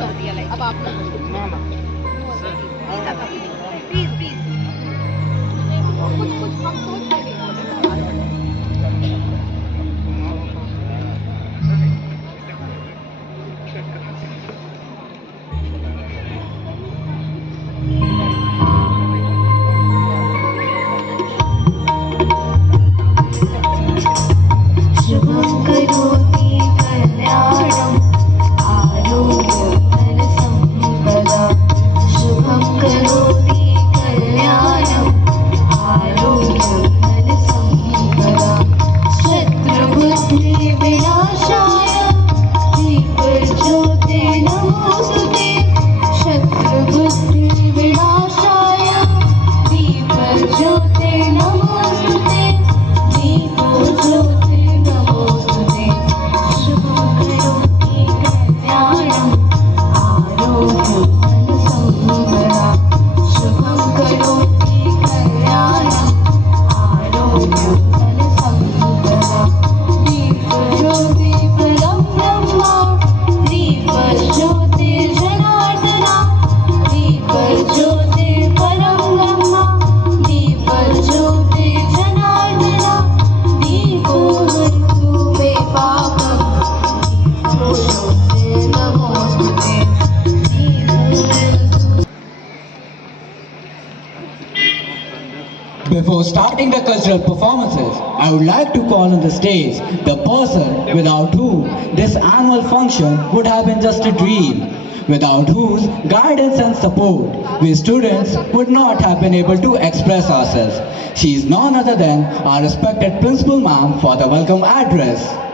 अब आप please please कुछ कुछ हम सोच रहे Before starting the cultural performances, I would like to call on the stage the person without whom this annual function would have been just a dream, without whose guidance and support we students would not have been able to express ourselves. She is none other than our respected Principal Ma'am for the welcome address.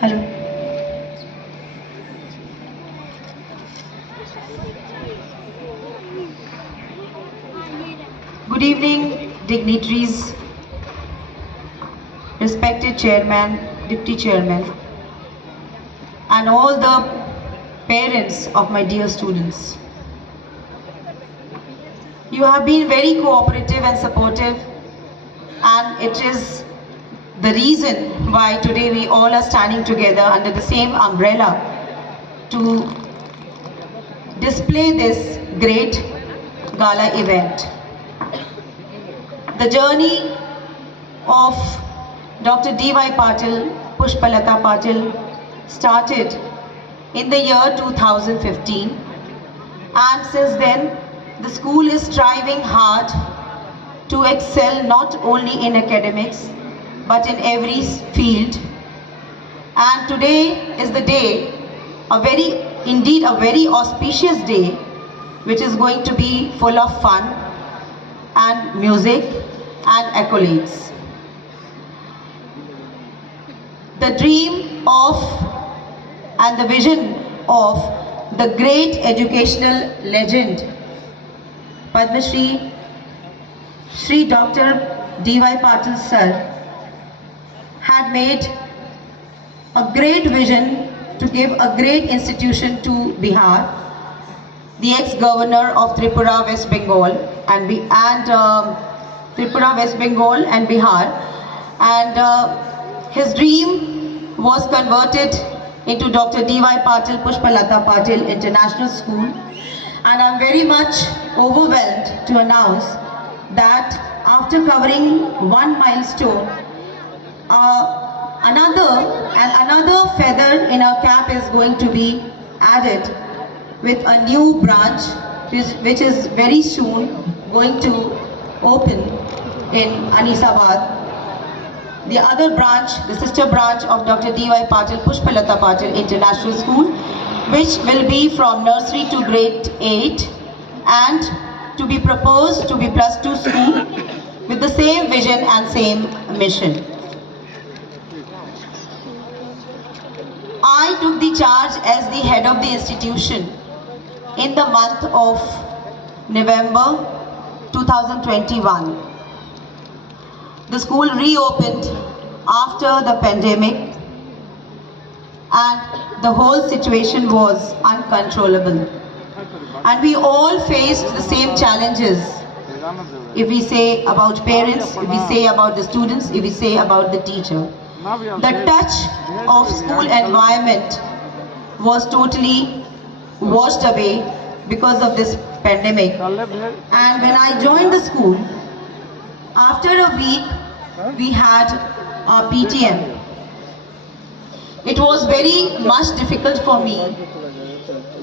Hello. Good evening, dignitaries, respected chairman, deputy chairman, and all the parents of my dear students. You have been very cooperative and supportive, and it is the reason why today we all are standing together under the same umbrella to display this great gala event. The journey of Dr. D.Y. Patil, Pushpalata Patil started in the year 2015, and since then the school is striving hard to excel not only in academics but in every field. And today is the day, indeed a very auspicious day, which is going to be full of fun and music and accolades. The dream of and the vision of the great educational legend Padma Shri Shri Dr. D.Y. Patil sir had made a great vision to give a great institution to Bihar. The ex-governor of Tripura, West Bengal, and Tripura, West Bengal, and Bihar, and his dream was converted into Dr. D.Y. Patil Pushpalata Patil International School, and I'm very much overwhelmed to announce that after covering one milestone, another feather in our cap is going to be added with a new branch which is very soon going to open in Anisabad. The other branch, the sister branch of Dr. D.Y. Patil, Pushpalata Patil International School, which will be from nursery to grade 8 and to be proposed to be +2 school with the same vision and same mission. I took the charge as the head of the institution in the month of November 2021. The school reopened after the pandemic and the whole situation was uncontrollable. And we all faced the same challenges. If we say about parents, if we say about the students, if we say about the teacher. The touch of school environment was totally washed away because of this pandemic. And when I joined the school, after a week, we had our PTM. It was very much difficult for me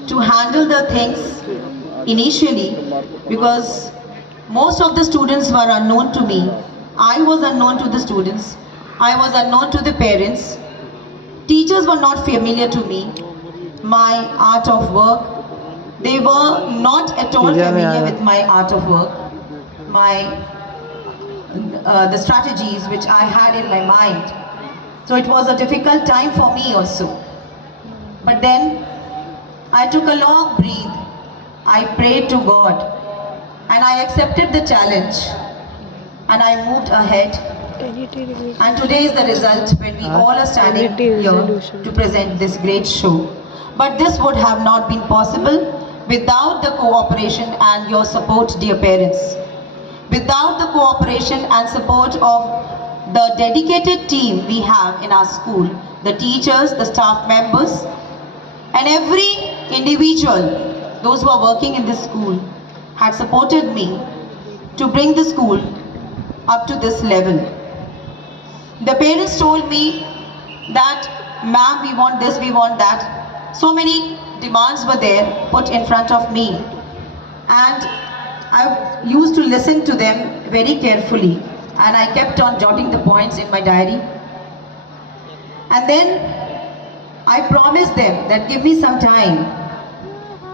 to handle the things initially because most of the students were unknown to me. I was unknown to the students. I was unknown to the parents. Teachers were not familiar to me. My art of work, they were not at all familiar with my art of work. The strategies which I had in my mind. So it was a difficult time for me also. But then I took a long breath. I prayed to God and I accepted the challenge and I moved ahead. And today is the result when we all are standing here to present this great show. But this would have not been possible without the cooperation and your support, dear parents. Without the cooperation and support of the dedicated team we have in our school, the teachers, the staff members, and every individual, those who are working in this school, had supported me to bring the school up to this level. The parents told me that, ma'am, we want this, we want that. So many demands were there put in front of me. And I used to listen to them very carefully. And I kept on jotting the points in my diary. And then I promised them that give me some time.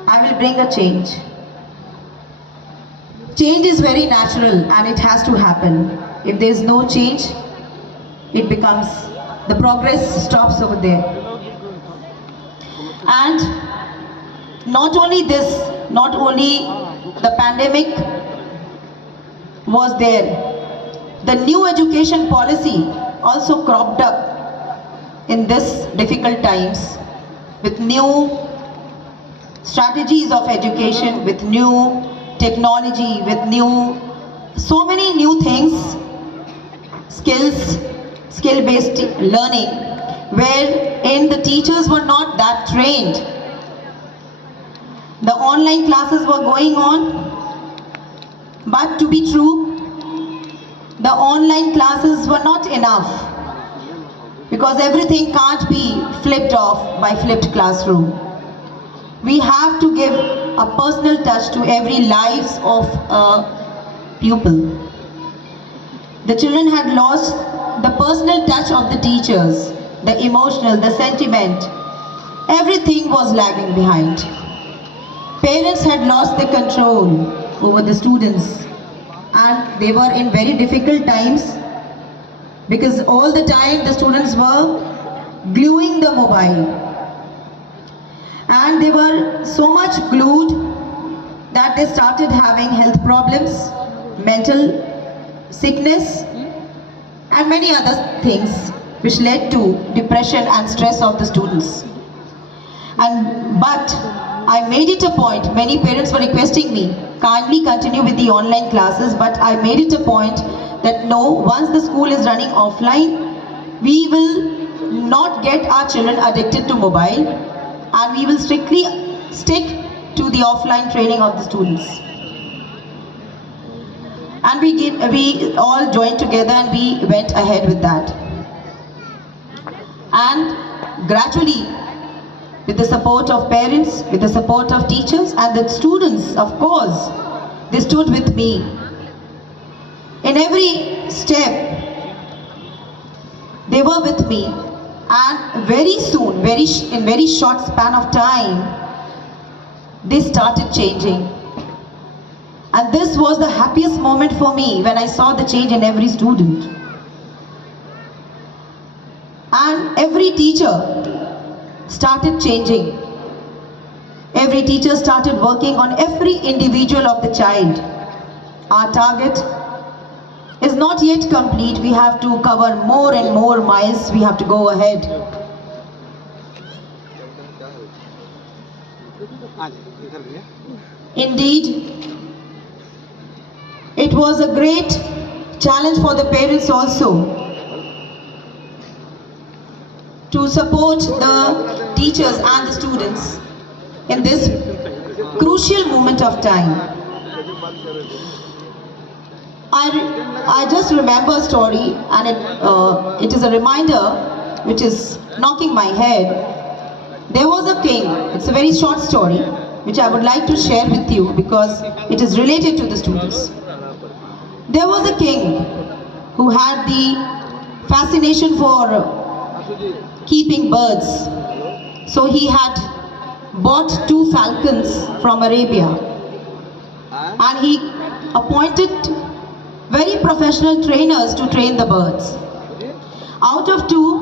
I will bring a change. Change is very natural and it has to happen. If there is no change, it becomes, the progress stops over there. And not only this, not only the pandemic was there, the new education policy also cropped up in this difficult times with new strategies of education, with new technology, with so many new things, skill-based learning, wherein the teachers were not that trained. The online classes were going on, but to be true, the online classes were not enough because everything can't be flipped off by flipped classroom. We have to give a personal touch to every lives of a pupil. The children had lost the personal touch of the teachers, the emotional, the sentiment. Everything was lagging behind. Parents had lost the control over the students and they were in very difficult times because all the time the students were gluing the mobile. And they were so much glued that they started having health problems, mental sickness, and many other things which led to depression and stress of the students. But I made it a point, many parents were requesting me, kindly continue with the online classes, but I made it a point that no, once the school is running offline, we will not get our children addicted to mobile and we will strictly stick to the offline training of the students. And we all joined together and we went ahead with that. And gradually, with the support of parents, with the support of teachers and the students, of course, they stood with me. In every step, they were with me, and very soon, in very short span of time, they started changing. And this was the happiest moment for me when I saw the change in every student. And every teacher started changing. Every teacher started working on every individual of the child. Our target is not yet complete. We have to cover more and more miles. We have to go ahead. Indeed, it was a great challenge for the parents also to support the teachers and the students in this crucial moment of time. I just remember a story, and it is a reminder which is knocking my head. There was a king. It's a very short story which I would like to share with you because it is related to the students. There was a king who had the fascination for keeping birds. So he had bought 2 falcons from Arabia, and he appointed very professional trainers to train the birds. Out of 2,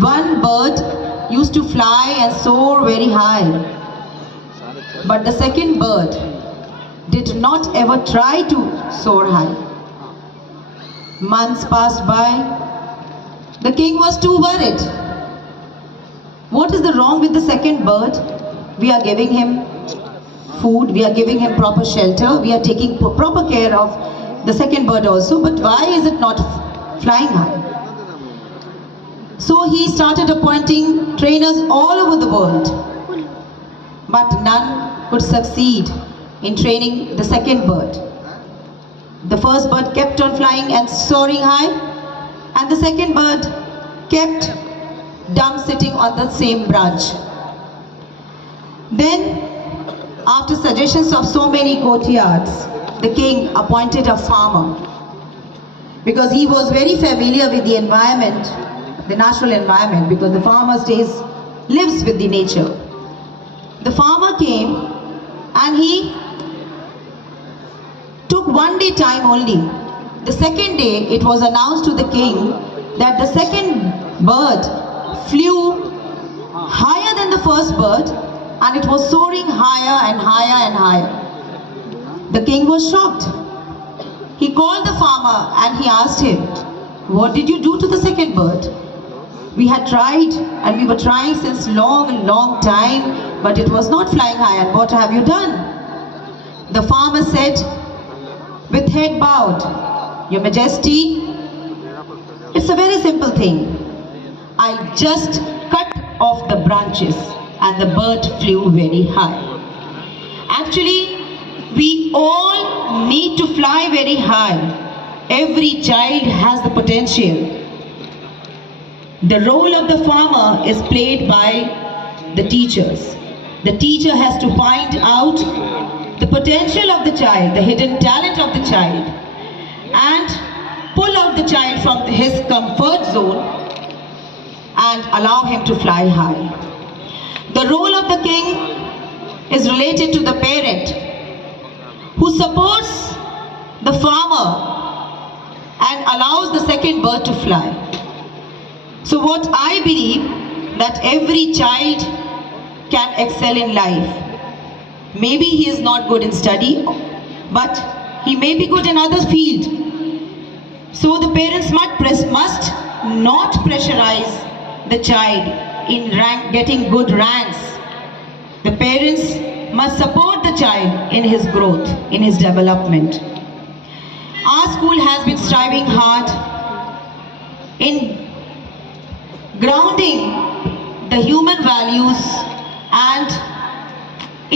1 bird used to fly and soar very high, but the second bird did not ever try to soar high. Months passed by. The king was too worried. What is the wrong with the second bird? We are giving him food, we are giving him proper shelter, we are taking proper care of the second bird also, but why is it not flying high? So he started appointing trainers all over the world, but none could succeed in training the second bird. The first bird kept on flying and soaring high, and the second bird kept dumb sitting on the same branch. Then, after suggestions of so many courtiers, the king appointed a farmer, because he was very familiar with the environment, the natural environment, because the farmer lives with the nature. The farmer came and he took 1 day time only. The second day it was announced to the king that the second bird flew higher than the first bird, and it was soaring higher and higher and higher. The king was shocked. He called the farmer and he asked him, "What did you do to the second bird? We had tried and we were trying since long time, but it was not flying high, and what have you done?" The farmer said, with head bowed, "Your Majesty, it's a very simple thing. I just cut off the branches and the bird flew very high." Actually, we all need to fly very high. Every child has the potential. The role of the farmer is played by the teachers. The teacher has to find out the potential of the child, the hidden talent of the child, and pull out the child from his comfort zone and allow him to fly high. The role of the king is related to the parent who supports the farmer and allows the second bird to fly. So what I believe, that every child can excel in life. Maybe he is not good in study, but he may be good in other field. So the parents must not pressurize the child in getting good ranks. The parents must support the child in his growth, in his development. Our school has been striving hard in grounding the human values and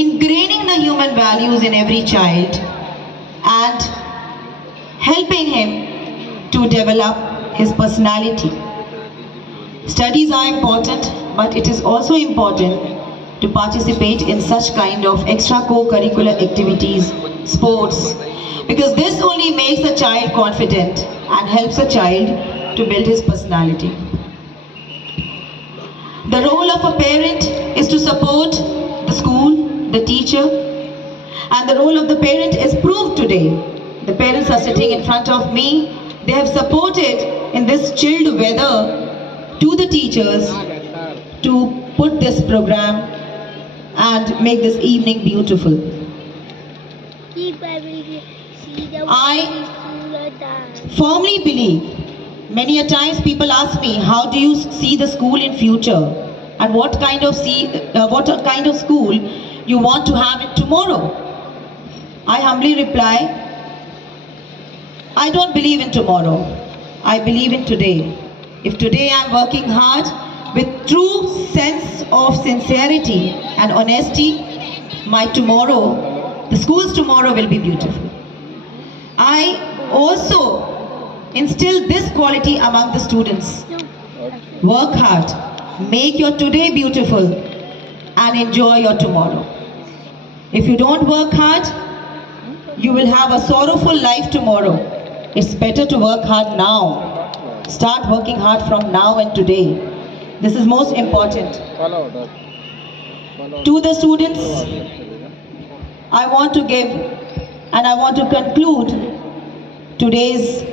ingraining the human values in every child and helping him to develop his personality. Studies are important, but it is also important to participate in such kind of extra co-curricular activities, sports, because this only makes a child confident and helps a child to build his personality. The role of a parent is to support the school, the teacher, and the role of the parent is proved today. The parents are sitting in front of me. They have supported in this chilled weather to the teachers to put this program and make this evening beautiful. I firmly believe, many a times people ask me, how do you see the school in future and what kind of school you want to have it tomorrow? I humbly reply, I don't believe in tomorrow. I believe in today. If today I am working hard with true sense of sincerity and honesty, my tomorrow, the school's tomorrow will be beautiful. I also instill this quality among the students. Work hard, make your today beautiful and enjoy your tomorrow. If you don't work hard, you will have a sorrowful life tomorrow. It's better to work hard now. Start working hard from now and today. This is most important. To the students, I want to give and I want to conclude today's,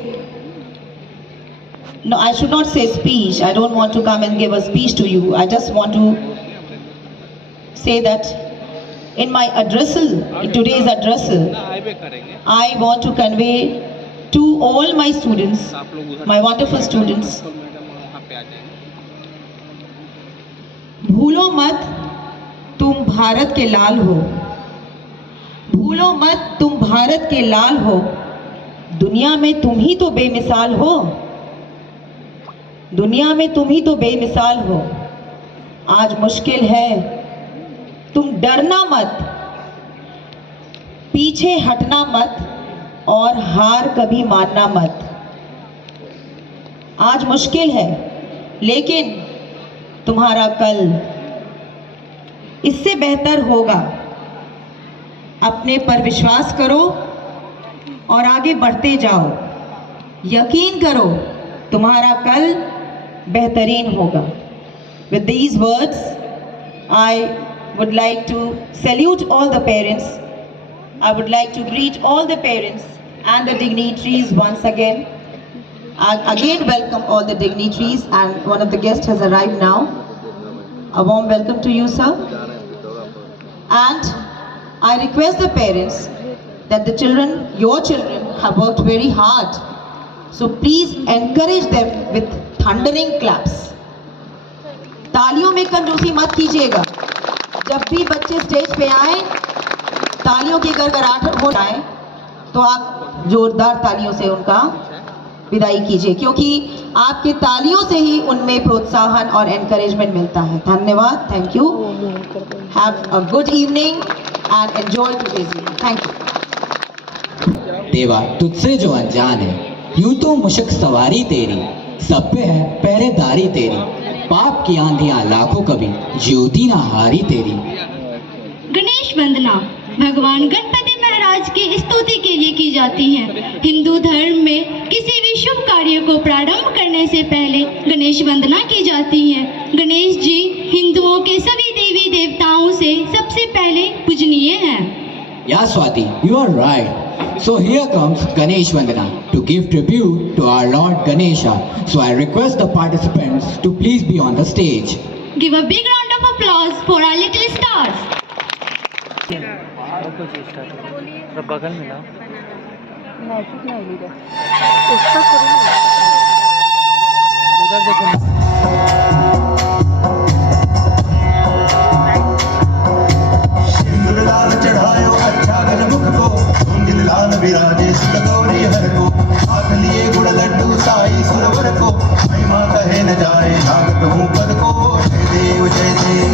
no, I should not say speech. I don't want to come and give a speech to you. I just want to say that in my addressal, in today's addressal, I want to convey to all my students, my wonderful students, भूलो मत तुम भारत के लाल हो, भूलो मत तुम भारत के लाल हो, दुनिया में तुम ही तो बेमिसाल हो, दुनिया में तुम ही तो बेमिसाल हो, आज मुश्किल है, तुम डरना मत, पीछे हटना मत और हार कभी मानना मत। आज मुश्किल है, लेकिन तुम्हारा कल इससे बेहतर होगा। अपने पर विश्वास करो और आगे बढ़ते जाओ। यकीन करो, तुम्हारा कल बेहतरीन होगा। With these words, I would like to salute all the parents. I would like to greet all the parents and the dignitaries once again. I again welcome all the dignitaries, and one of the guests has arrived now. A warm welcome to you, sir. And I request the parents that the children, your children, have worked very hard. So please encourage them with thundering claps. तालियों में कंजूसी मत कीजिएगा। जब भी बच्चे stage पे आए, तालियों की गड़गड़ाहट हो जाए, तो आप जोरदार तालियों से उनका विदाई कीजिए, क्योंकि आपके तालियों से ही उनमें प्रोत्साहन और एनकरेजमेंट मिलता है। धन्यवाद, thank you. Have a good evening and enjoy today's evening. Thank you. देवा तुझसे जो अनजान है, यूं तो मुश्क सवारी तेरी, सब पे है पहरेदारी तेरी, पाप की आंधियां लाखों कभी, ज्योति ना हारी तेरी। गणेश वंदना भगवान गणपति महाराज की स्तुति के लिए की जाती है। हिंदू धर्म में किसी भी शुभ कार्य को प्रारंभ करने से पहले गणेश वंदना की जाती है। गणेश जी हिंदुओं के सभी देवी देवताओं से सबसे पहले पूजनीय हैं। Yeah, Swati, you are right. So here comes Ganesh Vandana to give tribute to our Lord Ganesha. So I request the participants to please be on the stage. Give a big round of applause for our little stars. बगल में ना उधर देखो। लाल चढ़ायो अच्छा गजमुख को, धुंधिल लाल विराजे गौरी हर को, हाथ लिए गुड़ लड्डू साई सुरवर को, महिमा कहे न जाए लागत हूँ पद को। जय देव जय देव,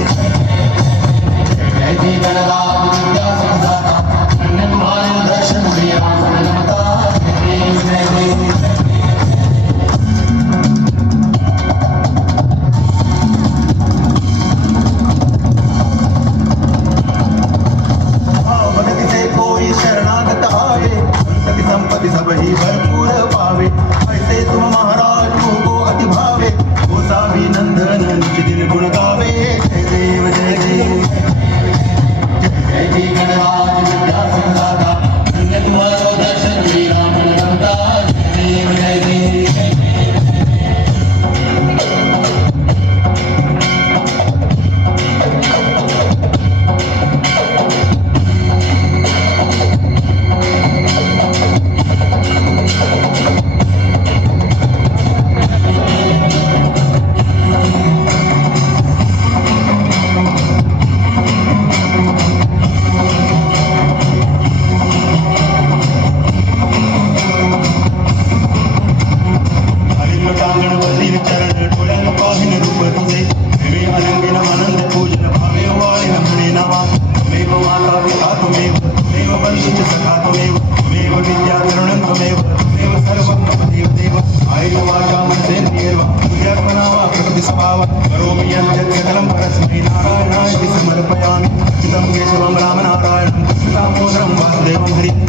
जय जय गणराज विद्या संदाता धन्य तुम्हारे दर्शन दिया नमता जय जय भक्ति से कोई शरणागत आवे संतति संपत्ति सब ही भरपूर पावे ऐसे तुम महाराज को अति भावे गोसावी नंदन निज दिन गुण गावे जय देव जय देव जय जय गणराज विद्या संदाता धन्य तुम्हारो दर्शन श्री राम नमता जय देव जय देव समर्पयामि चितं केशवं रामनारायणं कृष्णदामोदरं वासुदेवं हरि